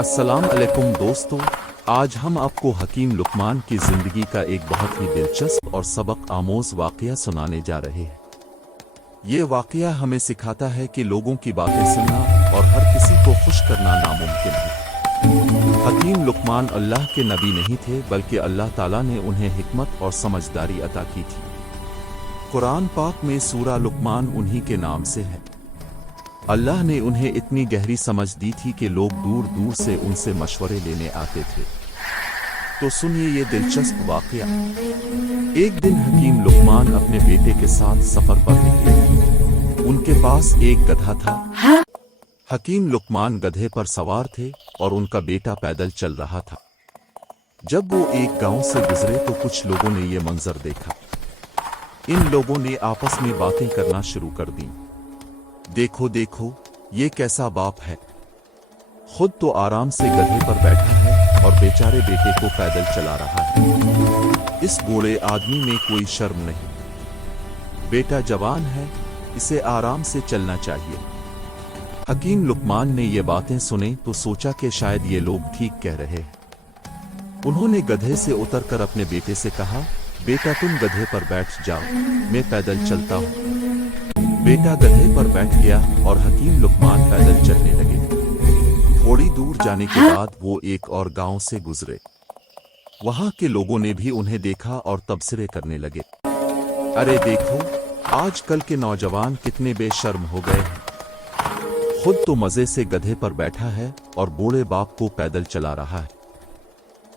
अस्सलाम अलैकुम दोस्तों, आज हम आपको हकीम लुकमान की जिंदगी का एक बहुत ही दिलचस्प और सबक आमोज वाकया सुनाने जा रहे हैं। ये वाकया हमें सिखाता है कि लोगों की बातें सुनना और हर किसी को खुश करना नामुमकिन है। हकीम लुकमान अल्लाह के नबी नहीं थे, बल्कि अल्लाह ताला ने उन्हें हिकमत और समझदारी अता की थी। कुरान पाक में सूरा लुकमान उन्हीं के नाम से है। अल्लाह ने उन्हें इतनी गहरी समझ दी थी कि लोग दूर दूर से उनसे मशवरे लेने आते थे। तो सुनिए ये दिलचस्प वाकया। एक दिन हकीम लुकमान अपने बेटे के साथ सफर पर निकले। उनके पास एक गधा था। हकीम लुकमान गधे पर सवार थे और उनका बेटा पैदल चल रहा था। जब वो एक गांव से गुजरे तो कुछ लोगों ने ये मंजर देखा। इन लोगों ने आपस में बातें करना शुरू कर दी। देखो देखो, ये कैसा बाप है, खुद तो आराम से गधे पर बैठा है और बेचारे बेटे को पैदल चला रहा है। इस बूढ़े आदमी में कोई शर्म नहीं। बेटा जवान है, इसे आराम से चलना चाहिए। हकीम लुकमान ने ये बातें सुने तो सोचा कि शायद ये लोग ठीक कह रहे हैं। उन्होंने गधे से उतरकर अपने बेटे से कहा, बेटा तुम गधे पर बैठ जाओ, मैं पैदल चलता हूँ। बेटा गधे पर बैठ गया और हकीम लुकमान पैदल चलने लगे। थोड़ी दूर जाने के बाद वो एक और गांव से गुजरे। वहां के लोगों ने भी उन्हें देखा और तबसरे करने लगे, अरे देखो, आजकल के नौजवान कितने बेशर्म हो गए हैं। खुद तो मजे से गधे पर बैठा है और बूढ़े बाप को पैदल चला रहा है।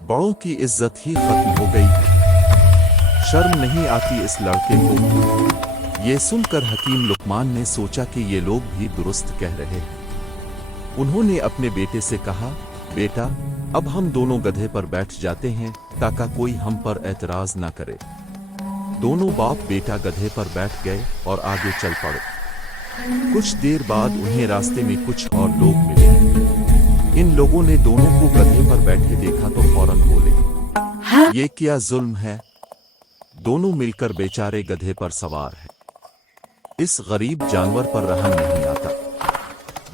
बड़ों की इज्जत ही खत्म हो गई है। शर्म नहीं आती इस लड़के को। ये सुनकर हकीम लुकमान ने सोचा कि ये लोग भी दुरुस्त कह रहे हैं। उन्होंने अपने बेटे से कहा, बेटा अब हम दोनों गधे पर बैठ जाते हैं ताकि कोई हम पर एतराज ना करे। दोनों बाप बेटा गधे पर बैठ गए और आगे चल पड़े। कुछ देर बाद उन्हें रास्ते में कुछ और लोग मिले। इन लोगों ने दोनों को गधे पर बैठे देखा तो फौरन बोले, ये क्या जुल्म है, दोनों मिलकर बेचारे गधे पर सवार हैं। इस गरीब जानवर पर रहम नहीं आता।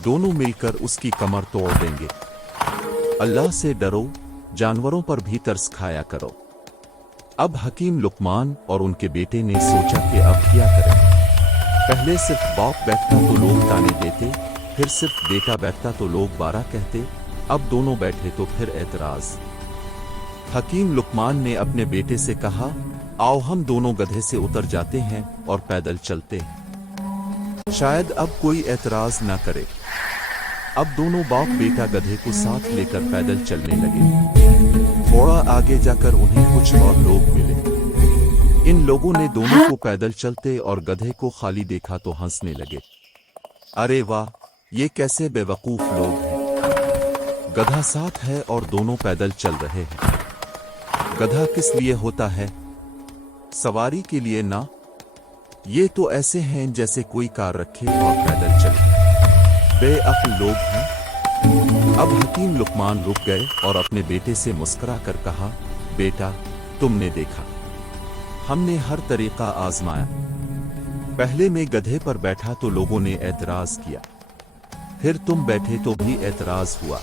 दोनों मिलकर उसकी कमर तोड़ देंगे। अल्लाह से डरो, जानवरों पर भी तरस खाया करो। अब हकीम लुकमान और उनके बेटे ने सोचा कि अब क्या करें। पहले सिर्फ बाप बैठता तो लोग ताने देते, फिर सिर्फ बेटा बैठता तो लोग बारा कहते, अब दोनों बैठे तो फिर एतराज। हकीम लुकमान ने अपने बेटे से कहा, आओ हम दोनों गधे से उतर जाते हैं और पैदल चलते हैं, शायद अब कोई एतराज ना करे। अब दोनों बाप बेटा गधे को साथ लेकर पैदल चलने लगे। थोड़ा आगे जाकर उन्हें कुछ और लोग मिले। इन लोगों ने दोनों को पैदल चलते और गधे को खाली देखा तो हंसने लगे, अरे वाह, ये कैसे बेवकूफ लोग हैं। गधा साथ है और दोनों पैदल चल रहे हैं। गधा किस लिए होता है, सवारी के लिए ना। ये तो ऐसे हैं जैसे कोई कार रखे और पैदल चले। बेअक्ल लोग हैं। अब हकीम लुकमान रुक गए और अपने बेटे से मुस्कुरा कर कहा, बेटा तुमने देखा, हमने हर तरीका आजमाया। पहले मैं गधे पर बैठा तो लोगों ने एतराज किया, फिर तुम बैठे तो भी एतराज हुआ,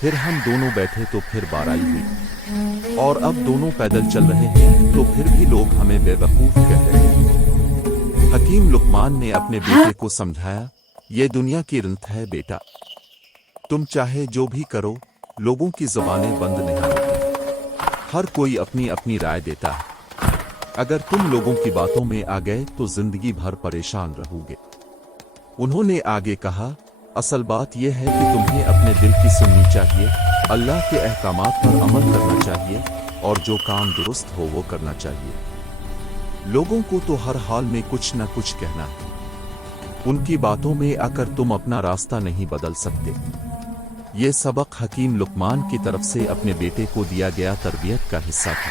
फिर हम दोनों बैठे तो फिर बाराई हुई, और अब दोनों पैदल चल रहे हैं तो फिर भी लोग हमें बेवकूफ कह रहे हैं। हकीम लुकमान ने अपने बेटे को समझाया, ये दुनिया की रित है बेटा, तुम चाहे जो भी करो, लोगों की जुबानें बंद नहीं होती। हर कोई अपनी अपनी राय देता है। अगर तुम लोगों की बातों में आ गए तो जिंदगी भर परेशान रहोगे। उन्होंने आगे कहा, असल बात यह है कि तुम्हें अपने दिल की सुननी चाहिए, अल्लाह के अहकामात पर अमल करना चाहिए और जो काम दुरुस्त हो वो करना चाहिए। लोगों को तो हर हाल में कुछ न कुछ कहना है। उनकी बातों में आकर तुम अपना रास्ता नहीं बदल सकते। ये सबक हकीम लुकमान की तरफ से अपने बेटे को दिया गया तरबियत का हिस्सा था।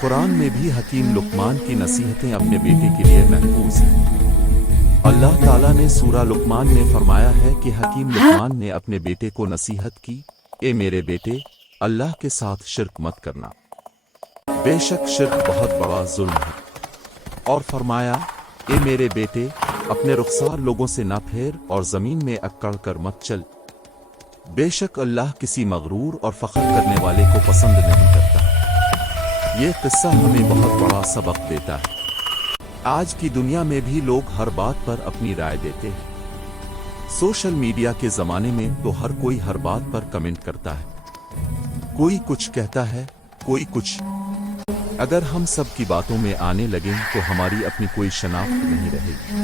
कुरान में भी हकीम लुकमान की नसीहतें अपने बेटे के लिए महफूज हैं। अल्लाह ताला ने सूरा लुकमान में फरमाया है कि हकीम लुकमान ने अपने बेटे को नसीहत की, ए मेरे बेटे, अल्लाह के साथ शिर्क मत करना, बेशक शिर्क बहुत बड़ा जुल्म है। और फरमाया, ए मेरे बेटे, अपने रुखसार लोगों से ना फेर और जमीन में अक्कड़ कर मत चल। बेशक अल्लाह किसी मगरूर और फख्र करने वाले को पसंद नहीं करता। ये किस्सा हमें बहुत बड़ा सबक देता है। आज की दुनिया में भी लोग हर बात पर अपनी राय देते हैं। सोशल मीडिया के ज़माने में तो हर कोई हर बात पर कमेंट करता है। कोई कुछ कहता है, कोई कुछ। अगर हम सब की बातों में आने लगें तो हमारी अपनी कोई शनाख्त नहीं रहेगी।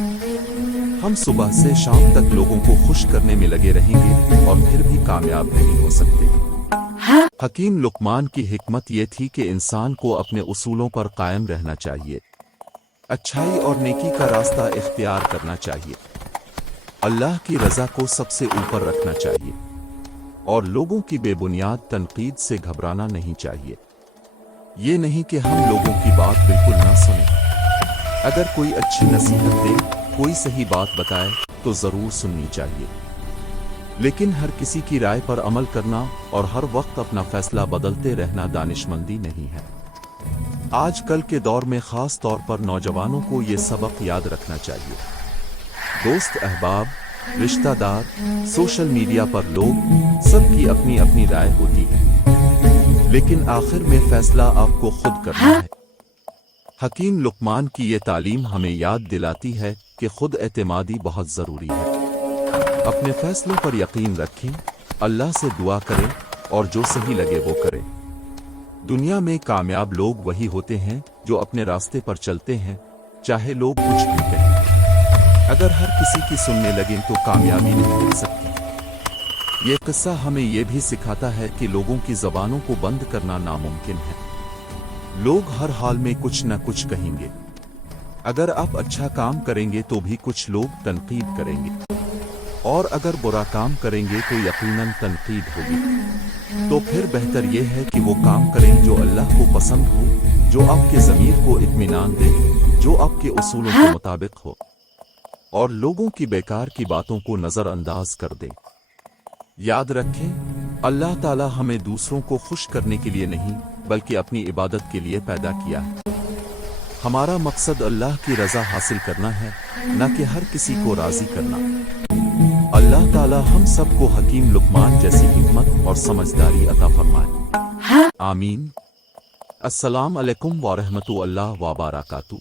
हम सुबह से शाम तक लोगों को खुश करने में लगे रहेंगे और फिर भी कामयाब नहीं हो सकते। हकीम लुकमान की हिकमत ये थी कि इंसान को अपने उसूलों पर कायम रहना चाहिए, अच्छाई और नेकी का रास्ता इख्तियार करना चाहिए, अल्लाह की रज़ा को सबसे ऊपर रखना चाहिए और लोगों की बेबुनियाद तनकीद से घबराना नहीं चाहिए। ये नहीं कि हम लोगों की बात बिल्कुल ना सुनें। अगर कोई अच्छी नसीहत दे, कोई सही बात बताए तो ज़रूर सुननी चाहिए, लेकिन हर किसी की राय पर अमल करना और हर वक्त अपना फैसला बदलते रहना दानिशमंदी नहीं है। आजकल के दौर में ख़ास तौर पर नौजवानों को ये सबक याद रखना चाहिए। दोस्त, अहबाब, रिश्तेदार, सोशल मीडिया पर लोग, सबकी अपनी अपनी राय होती है, लेकिन आखिर में फैसला आपको खुद करना है। हकीम लुकमान की ये तालीम हमें याद दिलाती है कि खुद एतमादी बहुत ज़रूरी है। अपने फैसलों पर यकीन रखें, अल्लाह से दुआ करें और जो सही लगे वो करें। दुनिया में कामयाब लोग वही होते हैं जो अपने रास्ते पर चलते हैं, चाहे लोग कुछ भी कहें। अगर हर किसी की सुनने लगें तो कामयाबी नहीं मिल सकती। ये किस्सा हमें ये भी सिखाता है कि लोगों की ज़बानों को बंद करना नामुमकिन है। लोग हर हाल में कुछ न कुछ कहेंगे। अगर आप अच्छा काम करेंगे तो भी कुछ लोग तनकीद करेंगे, और अगर बुरा काम करेंगे तो यकीनन तनकीद होगी। तो फिर बेहतर यह है कि वो काम करें जो अल्लाह को पसंद हो, जो आपके ज़मीर को इत्मीनान दे, जो आपके उसूलों के मुताबिक हो, और लोगों की बेकार की बातों को नज़रअंदाज कर दें। याद रखें, अल्लाह ताला हमें दूसरों को खुश करने के लिए नहीं बल्कि अपनी इबादत के लिए पैदा किया है। हमारा मकसद अल्लाह की रज़ा हासिल करना है, न कि हर किसी को राज़ी करना। अल्लाह ताला हम सबको हकीम लुकमान जैसी हिकमत और समझदारी अता फरमाए। आमीन। अस्सलाम अलैकुम व रहमतुल्लाह व बरकातुहू।